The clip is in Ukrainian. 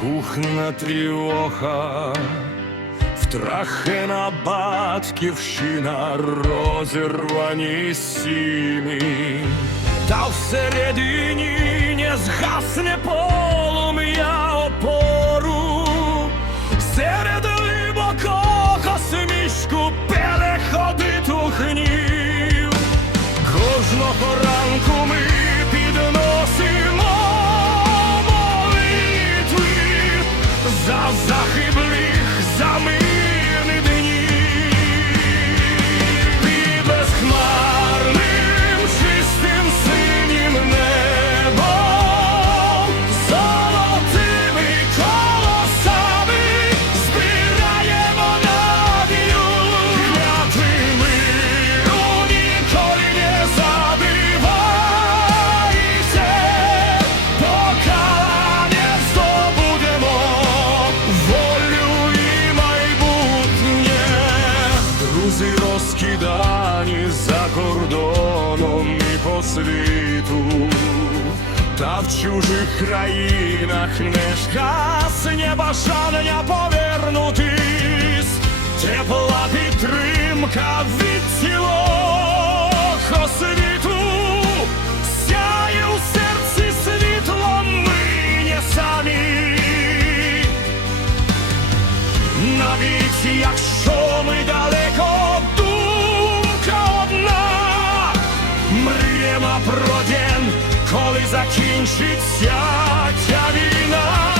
Кухна тріоха, втрахена батьківщина, розірвані сім'ї, та всередині не згасне полум'я опору, серед глибокого смішку переходить у гнів. Кожного ранку загиблих, за кордоном і по світу, та в чужих країнах не згасне бажання повернутись, тепла підтримка від закінчиться ця війна.